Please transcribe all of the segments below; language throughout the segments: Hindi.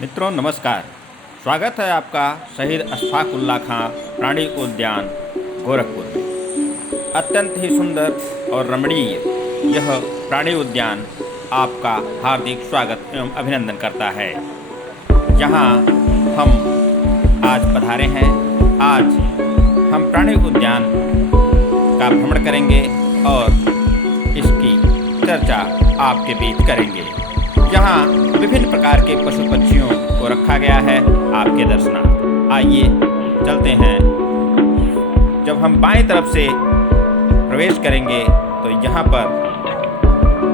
मित्रों नमस्कार। स्वागत है आपका शहीद अशफाक उल्लाह खां प्राणी उद्यान गोरखपुर में। अत्यंत ही सुंदर और रमणीय यह प्राणी उद्यान आपका हार्दिक स्वागत एवं अभिनंदन करता है। यहाँ हम आज पधारे हैं। आज हम प्राणी उद्यान का भ्रमण करेंगे और इसकी चर्चा आपके बीच करेंगे। यहाँ विभिन्न प्रकार के पशु पक्षियों को रखा गया है आपके दर्शनार्थ। आइए चलते हैं। जब हम बाएं तरफ से प्रवेश करेंगे तो यहाँ पर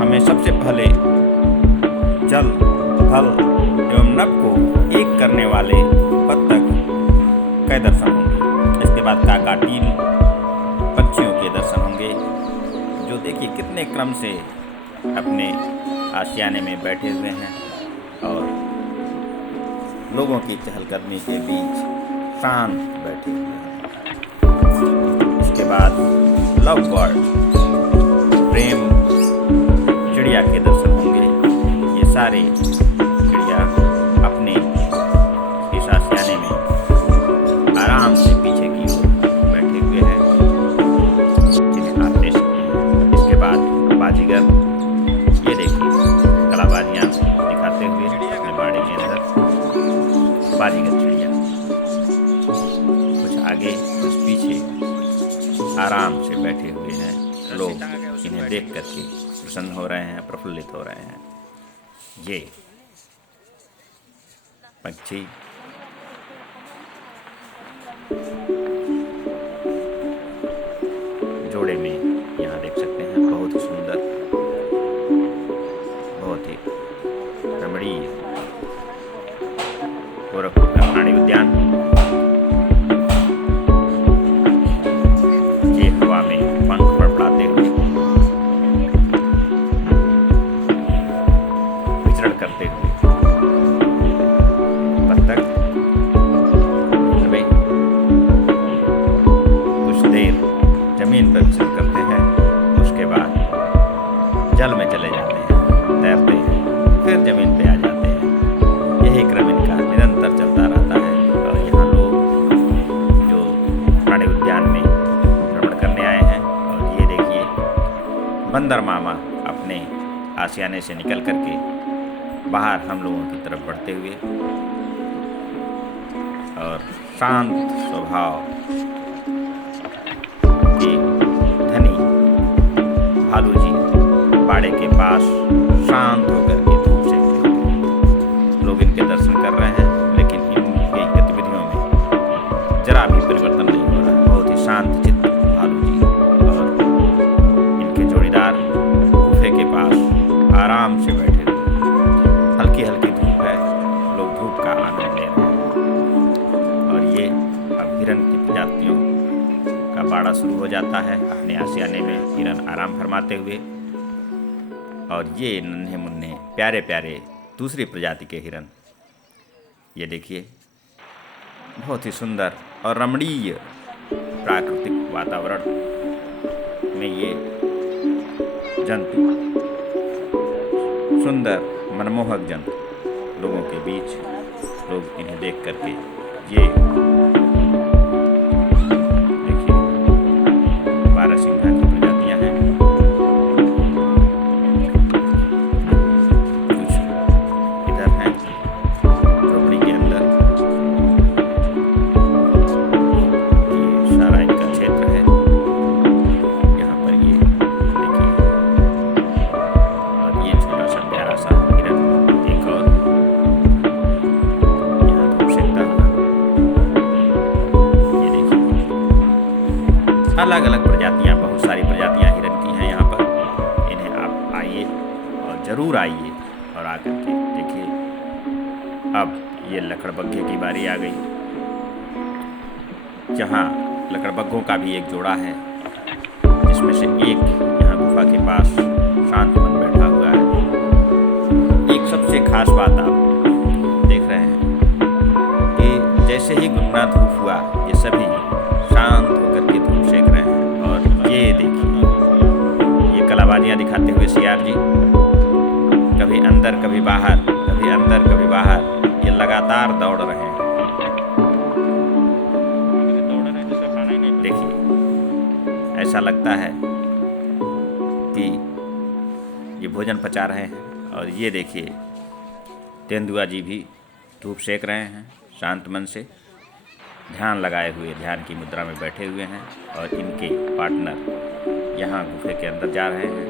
हमें सबसे पहले जल, थल एवं नभ को एक करने वाले बत्तख के दर्शन होंगे। इसके बाद काकाटील पक्षियों के दर्शन होंगे, जो देखिए कितने क्रम से अपने आशियाने में बैठे हुए हैं और लोगों की चहलकदमी के बीच शांत बैठे हुए हैं। इसके बाद लव बर्ड, प्रेम चिड़िया के दर्शन होंगे। ये सारे चिड़िया अपने इस आशियाने में आराम से पीछे की ओर बैठे हुए हैं, जिन्हें आप देख सकते हैं। इसके बाद बाजीगर, ये देखिए कलाबाजियाँ दिखाते हुए अपने बाड़े के अंदर बाजीगर चिड़िया कुछ आगे कुछ पीछे आराम से बैठे हुए हैं। लोग इन्हें देख करके प्रसन्न हो रहे हैं, प्रफुल्लित हो रहे हैं। ये पक्षी जोड़े में यहाँ देख सकते हैं, बहुत ही सुंदर, बहुत ही रमणीय गोरखपुर का प्राणी उद्यान। ये हवा में पंख फड़फड़ाते हुए, विचरण करते हुए बत्तख हमें कुछ देर जमीन पर विचरण करते हैं, उसके बाद जल में चले जाते हैं, तैरते हैं, फिर जमीन पे आ जाते हैं। यही क्रम इनका निरंतर चलता रहता है। और यहाँ लोग जो प्राणी उद्यान में भ्रमण करने आए हैं, और ये देखिए बंदर मामा अपने आशियाने से निकल करके बाहर हम लोगों की तरफ बढ़ते हुए और शांत स्वभाव के धनी भालू जी बाड़े के पास शांत होकर के धूप सेकते हुए लोग इनके दर्शन कर रहे हैं, लेकिन इनकी गतिविधियों में जरा भी परिवर्तन नहीं हो रहा है। बहुत ही शांत चित्त भालू जी और इनके जोड़ीदार गुफे के पास आराम से बैठे हुए। हल्की हल्की धूप है, लोग धूप का आनंद ले रहे हैं। और ये अब हिरन की प्रजातियों का बाड़ा शुरू हो जाता है अपने आशियाने में, हिरन आराम फरमाते हुए। और ये नन्हे मुन्ने प्यारे प्यारे दूसरी प्रजाति के हिरन, ये देखिए बहुत ही सुंदर और रमणीय प्राकृतिक वातावरण में ये जंतु, सुंदर मनमोहक जंतु लोगों के बीच, लोग इन्हें देख करके ये देखिए बारहसिंघा की प्रजातियां हैं। कुछ इधर हैं झोपड़ी के अंदर, ये सारा इनका क्षेत्र है। यहाँ पर ये देखिए, और ये छोटा सा प्यारा सा हिरन, एक और यहाँ धूप सेकता हुआ। ये देखिए अलग अलग प्रजातियाँ, बहुत सारी प्रजातियाँ हिरन की हैं यहाँ पर। इन्हें आप आइए और ज़रूर आइए और आकर के देखिए। अब ये लकड़बग्घे की बारी आ गई, जहाँ लकड़बग्घों का भी एक जोड़ा है, जिसमें से एक यहाँ गुफा के पास शांत मन बैठा हुआ है। एक सबसे खास बात आप देख रहे हैं कि जैसे ही गुनगुना धूप हुआ, ये सभी शांत होकर के धूप सेक रहे हैं। और ये देखिए, ये कलाबाजियाँ दिखाते हुए सियार जी, कभी अंदर कभी बाहर, कभी अंदर कभी बाहर, ये लगातार दौड़ रहे हैं। देखिए, ऐसा लगता है कि ये भोजन पचा रहे हैं। और ये देखिए, तेंदुआ जी भी धूप सेक रहे हैं, शांत मन से ध्यान लगाए हुए ध्यान की मुद्रा में बैठे हुए हैं। और इनके पार्टनर यहाँ गुफे के अंदर जा रहे हैं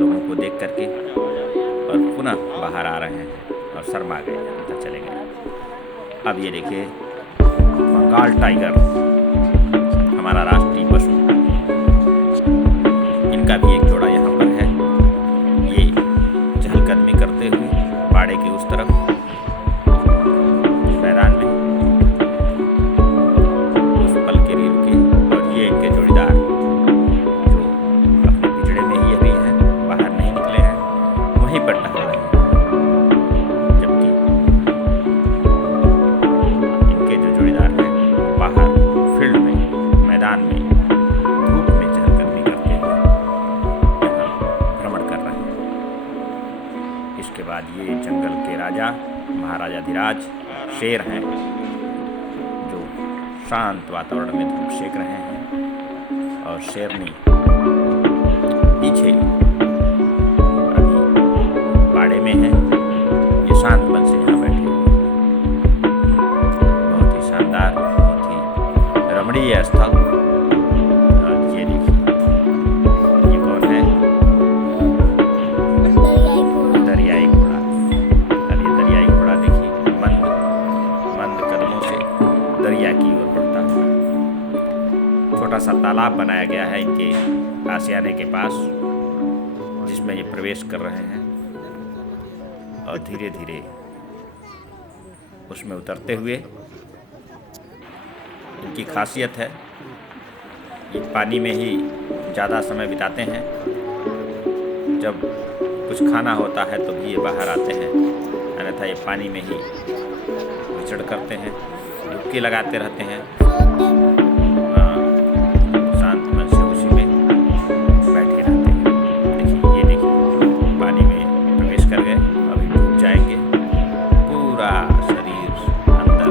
लोगों को देख करके, और पुनः बाहर आ रहे हैं और शर्मा गए, अंदर चले गए। अब ये देखिए, बंगाल टाइगर हमारा राष्ट्रीय पशु, इनका भी एक जोड़ा यहाँ पर है। ये चहलकदमी करते हुए बाड़े के उस तरफ मैदान में उस पल के लिए रुके। और ये इनके जोड़ीदार जो अपने पिंजड़े में ही अभी हैं, बाहर नहीं निकले हैं, वहीं पर टहल रहे हैं। जबकि इनके जो जोड़ीदार हैं बाहर फील्ड में, मैदान में धूप में चहलकदमी करते हुए भ्रमण कर रहे हैं। इसके बाद ये जंगल के राजा महाराजाधिराज शेर हैं जो शांत वातावरण में धूप सेक रहे हैं। और शेरनी पीछे अभी बाड़े में है, ये शांत मन से यहाँ बैठे हुए हैं। बहुत ही शानदार, बहुत ही रमणीय स्थल। और ये देखिए, ये कौन है? दरियाई घोड़ा। अब ये दरियाई घोड़ा देखिए, मंद मंद कदमों से दरिया की ओर बढ़ता है। छोटा सा तालाब बनाया गया है इनके आशियाने के पास, जिसमें ये प्रवेश कर रहे हैं। और धीरे धीरे उसमें उतरते हुए, इनकी खासियत है ये पानी में ही ज़्यादा समय बिताते हैं। जब कुछ खाना होता है तो भी ये बाहर आते हैं, अन्यथा ये पानी में ही विचरण करते हैं, डुबकी लगाते रहते हैं। शांत मन से उसी में बैठे रहते हैं। देखिए, ये देखिए, पानी में प्रवेश कर गए, अभी डूब जाएंगे। पूरा शरीर अंदर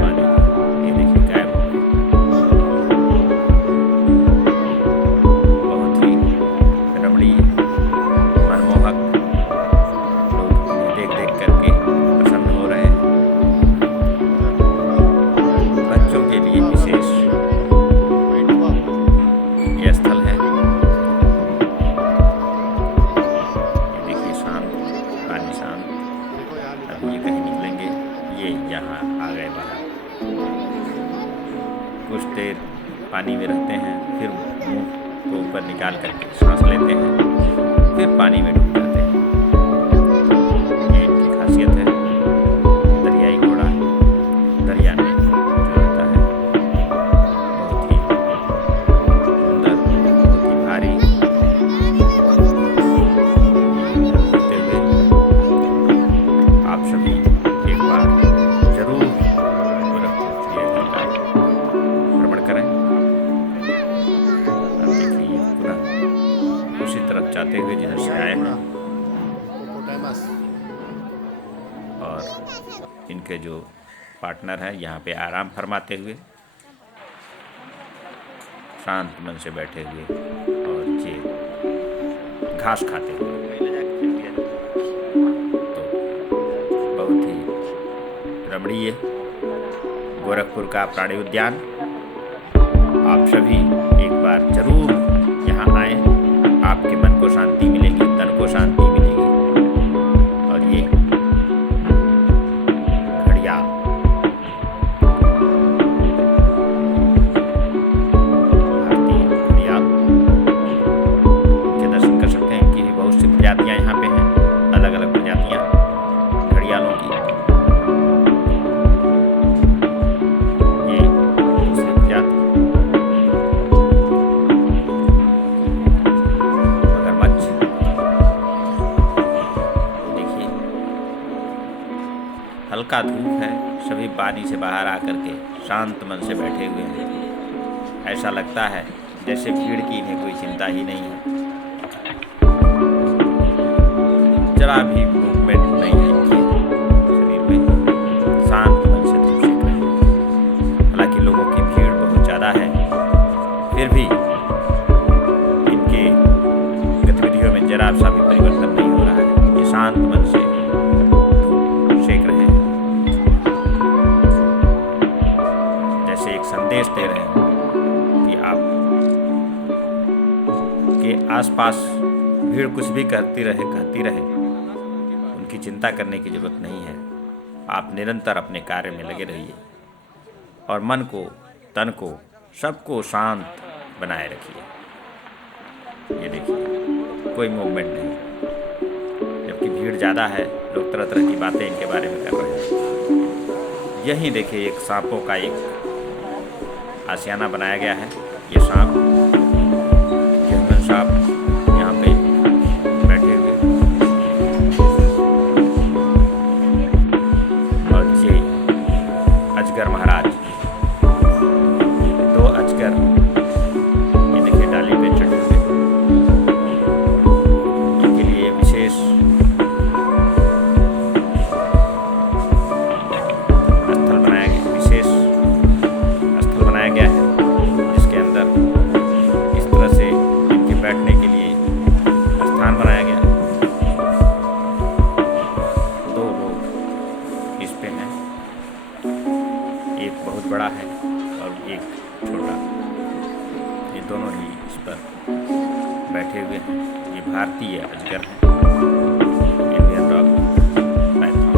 पानी में, ये देखिए, गायब हो गए। बहुत ही रमणीय, मनमोहक, लोग देख देख करके प्रसन्न हो रहे हैं। बच्चों के लिए विशेष यह स्थल है। ये देखिए, शांत पानी, शांत। अब ये कहीं निकलेंगे, ये यहाँ आ गए बाहर। कुछ देर पानी में रहते हैं, फिर मुंह को ऊपर निकाल करके सांस लेते हैं, फिर पानी में डूब जाते हैं। ये इनकी खासियत है। दरियाई घोड़ा दरिया में जो रहता है, बहुत ही सुंदर, बहुत ही भारी होते हुए आप सभी एक बार जरूर गोरखपुर चिड़ियाघर का भ्रमण करें। अब देखिए, पुनः उसी तरफ जाते हुए जिधर से आए हैं। और इनके जो पार्टनर हैं यहाँ पे आराम फरमाते हुए, शांत मन से बैठे हुए, और ये घास खाते हुए। तो बहुत ही रमणीय गोरखपुर का प्राणी उद्यान। आप सभी एक बार जरूर यहाँ आएं, आपके मन को शांति मिलेगी, तन को शांति मिलेगी। और ये घड़ियाल, भारतीय घड़ियाल के दर्शन कर सकते हैं। इनकी भी बहुत सी प्रजातियाँ यहाँ पे हैं, अलग अलग प्रजातियाँ घड़ियालों की। ये दूसरी प्रजाति मगरमच्छ। देखिए, हल्का धूप है, सभी पानी से बाहर आकर के शांत मन से बैठे हुए हैं। ऐसा लगता है जैसे भीड़ की इन्हें कोई चिंता ही नहीं है। जरा भी मूवमेंट नहीं है इनके शरीर आसपास भीड़ कुछ भी कहती रहे, उनकी चिंता करने की ज़रूरत नहीं है। आप निरंतर अपने कार्य में लगे रहिए और मन को, तन को, सबको शांत बनाए रखिए। ये देखिए, कोई मूवमेंट नहीं, जबकि भीड़ ज़्यादा है, लोग तरह तरह की बातें इनके बारे में कर रहे हैं। यहीं देखिए, एक सांपों का एक आशियाना बनाया गया है। ये सांप, ह्यूमन सांप यहाँ पे बैठे हुए, और ये अजगर महाराज, दो अजगर ये देखिए डाली पे चढ़े हुए। इनके लिए विशेष स्थल बनाया गया, विशेष स्थल बनाया गया है, जिसके अंदर इस तरह से इनके बैठने के लिए स्थान बनाया गया। दो लोग इस पे हैं, एक बहुत बड़ा है और एक छोटा। ये दोनों ही इस पर बैठे हुए हैं। ये भारतीय अजगर है, इंडियन रॉक पाइथन।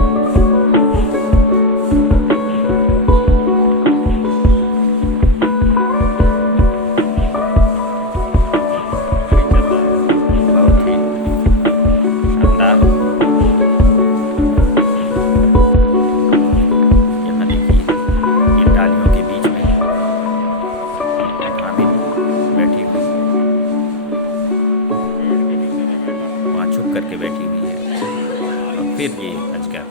बहुत ही शानदार। यहाँ देखिए, इन डालियों के बीच में हामिद बैठी हुई, वहाँ छुप करके बैठी हुई है। और फिर ये अजगर,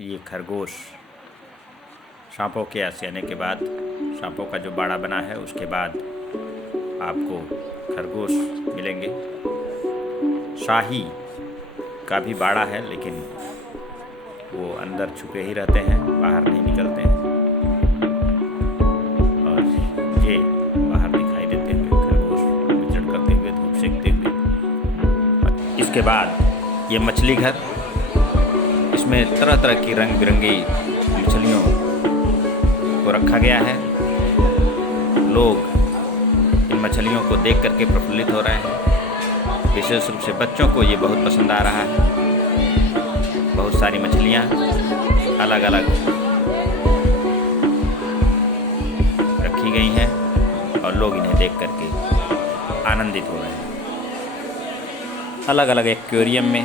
ये खरगोश, सांपों के आशियाने के बाद, सांपों का जो बाड़ा बना है उसके बाद आपको खरगोश मिलेंगे। शाही का भी बाड़ा है, लेकिन वो अंदर छुपे ही रहते हैं, बाहर नहीं निकलते हैं। और ये बाहर दिखाई देते हुए खरगोश विचरण करते हुए, धूप सेकते हुए। इसके बाद ये मछली घर, इसमें तरह तरह की रंग बिरंगी मछलियों को रखा गया है। लोग इन मछलियों को देख करके प्रफुल्लित हो रहे हैं। विशेष रूप से बच्चों को ये बहुत पसंद आ रहा है। बहुत सारी मछलियाँ अलग अलग रखी गई हैं और लोग इन्हें देख करके आनंदित हो रहे हैं। अलग अलग एक्वेरियम में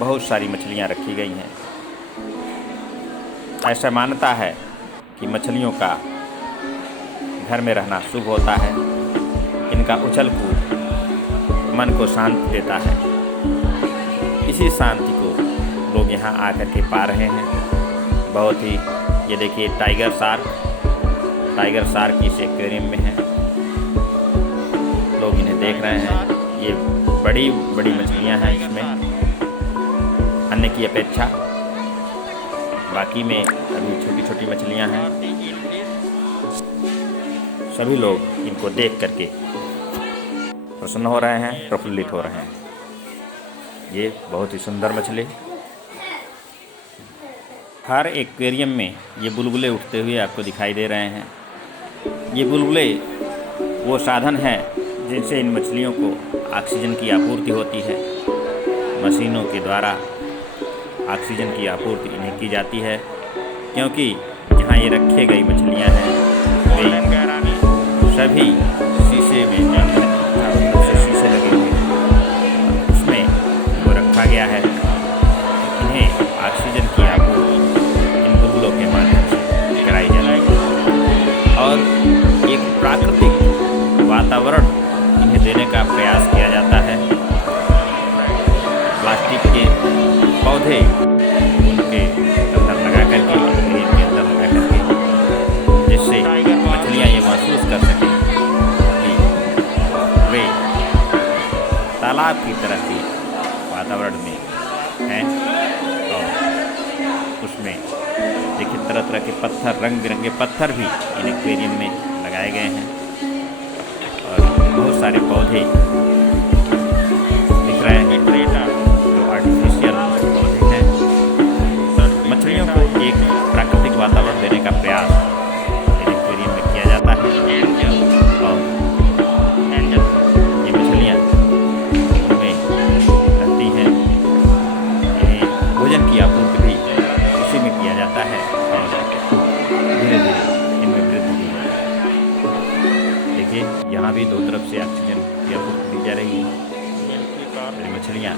बहुत सारी मछलियाँ रखी गई हैं। ऐसा मान्यता है कि मछलियों का घर में रहना शुभ होता है। इनका उछल कूद मन को शांति देता है। इसी शांति को लोग यहाँ आकर के पा रहे हैं। बहुत ही, ये देखिए टाइगर शार्क इस एक्वेरियम में है। लोग इन्हें देख रहे हैं। ये बड़ी बड़ी मछलियाँ हैं इसमें, अन्य की अपेक्षा। बाकी में अभी छोटी छोटी मछलियाँ हैं। सभी लोग इनको देख करके प्रसन्न हो रहे हैं, प्रफुल्लित हो रहे हैं। ये बहुत ही सुंदर मछली। हर एक्वेरियम में ये बुलबुले उठते हुए आपको दिखाई दे रहे हैं। ये बुलबुले वो साधन है जिनसे इन मछलियों को ऑक्सीजन की आपूर्ति होती है। मशीनों के द्वारा ऑक्सीजन की आपूर्ति इन्हें की जाती है, क्योंकि जहाँ ये रखे गई मछलियाँ हैं वे सभी शीशे में, चारों तरफ से शीशे लगे हुए हैं, उसमें वो रखा गया है। इन्हें ऑक्सीजन की आपूर्ति इन बुलबुलों के माध्यम से कराई जाती है और एक प्राकृतिक वातावरण इन्हें देने का प्रयास किया जाता है। प्लास्टिक के पौधे उनके अंदर लगा करके, इनके अंदर लगा करके, जिससे मछलियाँ ये महसूस कर सकें कि वे तालाब की तरह के वातावरण में हैं। और उसमें देखिए तरह तरह के पत्थर, रंग बिरंगे पत्थर भी इन एक्वेरियम में लगाए गए हैं और बहुत सारे पौधे दिख रहे हैं जो आर्टिफिशियल पौधे हैं। मछलियों को एक प्राकृतिक वातावरण देने का प्रयास बड़ी मछलियाँ,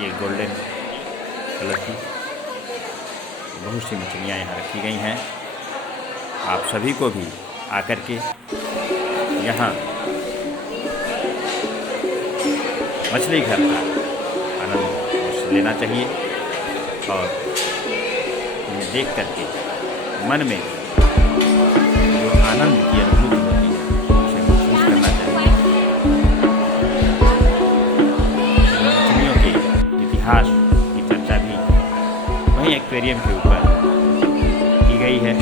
ये गोल्डन कलर की बहुत सी मछलियाँ यहाँ रखी गई हैं। आप सभी को भी आकर के यहाँ मछली घर का आनंद लेना चाहिए और इन्हें देख करके मन में जो आनंद की अनुभूति होती है उसे महसूस करना चाहिए। मछलियों के इतिहास की चर्चा भी वहीं एक्वेरियम के ऊपर की गई है।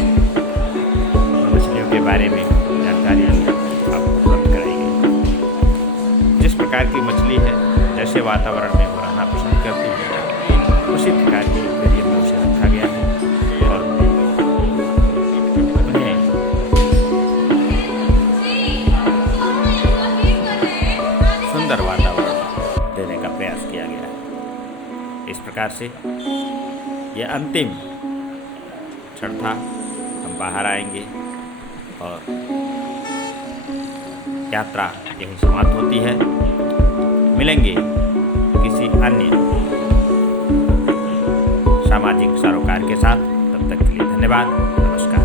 मछलियों के बारे में जानकारी आपको उपलब्ध कराई गई। जिस प्रकार की मछली है, जैसे वातावरण में वो रहना पसंद करती है, उसी प्रकार के एक्वेरियम में उसे रखा गया है और उन्हें सुंदर वातावरण देने का प्रयास किया गया है। इस प्रकार से यह अंतिम क्षण था। हम बाहर आएंगे और यात्रा यहीं समाप्त होती है। मिलेंगे किसी अन्य सामाजिक सरोकार के साथ। तब तक के लिए धन्यवाद। नमस्कार।